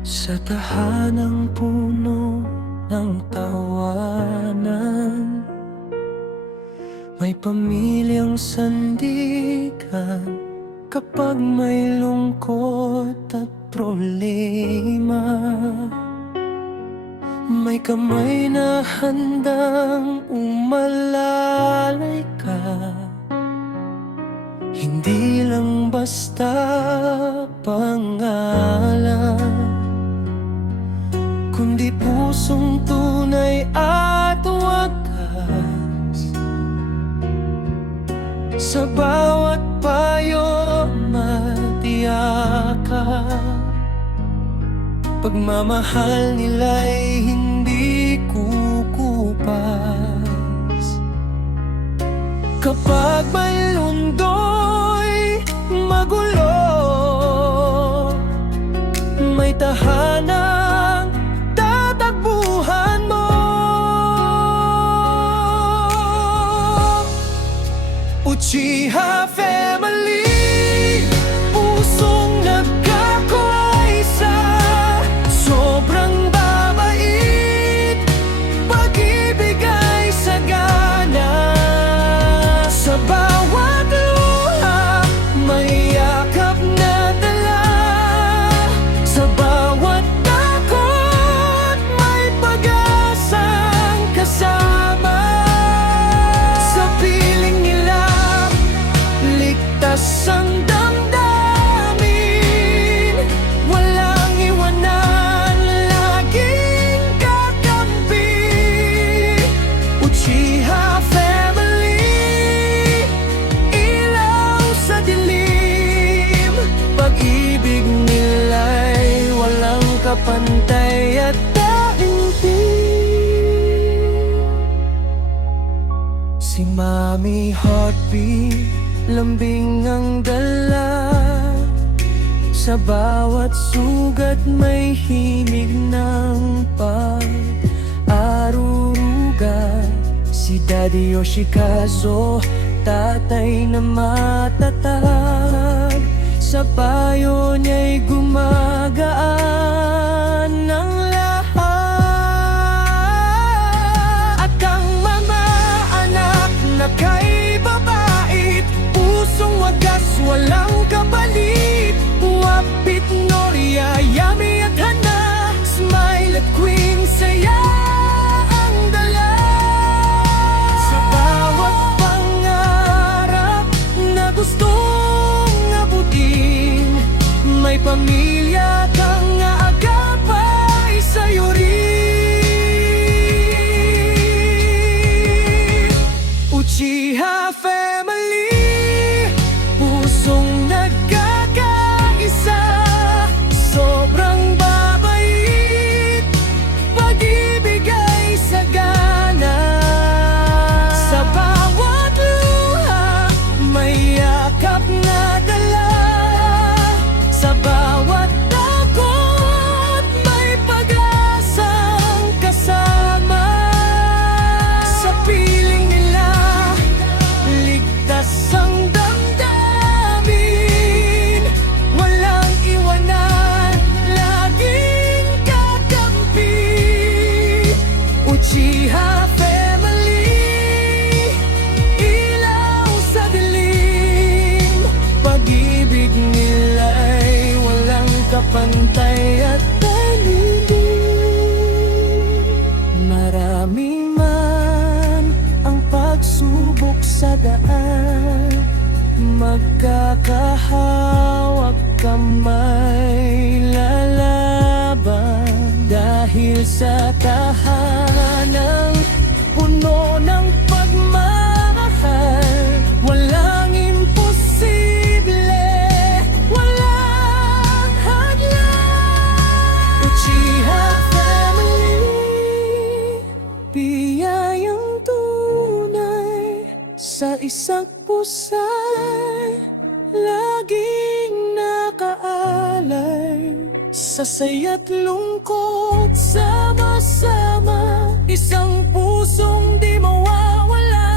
Sa tahanang puno ng tawanan, may pamilyang sandigan. Kapag may lungkot at problema, may kamay na handang umalalay ka. Hindi lang basta pangalan, kundi pusong tunay at wagas. Sa bawat payo matiyakap, pagmamahal nila'y hindi kukupas. Kapag may lundoy magulo, may tahanang tatakbuhan mo. Uchiha Family, pusong nagkakaisa, sobrang babait, pag-ibig ay sagana. Sa bawat luha, may yakap na dala. Sa bawat takot, may pag-asang kasama. Sa piling nila, ligtas ang damdamin. Walang iwanan, laging kakampi. Uchiha Family, ilaw sa dilim. Pag-ibig nila'y walang kapantay at taimtim. Si Mami Heartbeat, lambing ang dala. Sa bawat sugat may himig ng pag-aruruga. Si Daddy Yoshikazo, tatay na matatag. Sa payo niya'y gumagaan ng lahat. At ang mga anak na kay babait, pusong wagas, walang kapalit. Wapit, Noria, Yami at Hana, Smile at Queen, saya ang dala. Sa bawat pangarap na gustong abutin, may pamilya kang aagapay sa'yo rin. Uchiha Family, pusong nagkakaisa, sobrang babait, pag-ibig ay sagana. Sa bawat luha, may yakap na dala. Sa bawat takot, may pag-asang kasama. Sa piling nila, ligtas ang damdamin. Walang iwanan, laging kakampi. Uchiha Family, ilaw sa dilim. Pag-ibig nila'y walang kapantay at talimdim. Marami man ang pagsubok sa daan, magkakahawak kamay lalaban. Dahil sa tahanang puno ng pagmamahal, walang imposible, walang hadlang. Uchiha Family, biyayang tunay sa isang pusay, laging nakaalay. Sa saya't lungkot, sama-sama, isang pusong di mawawala.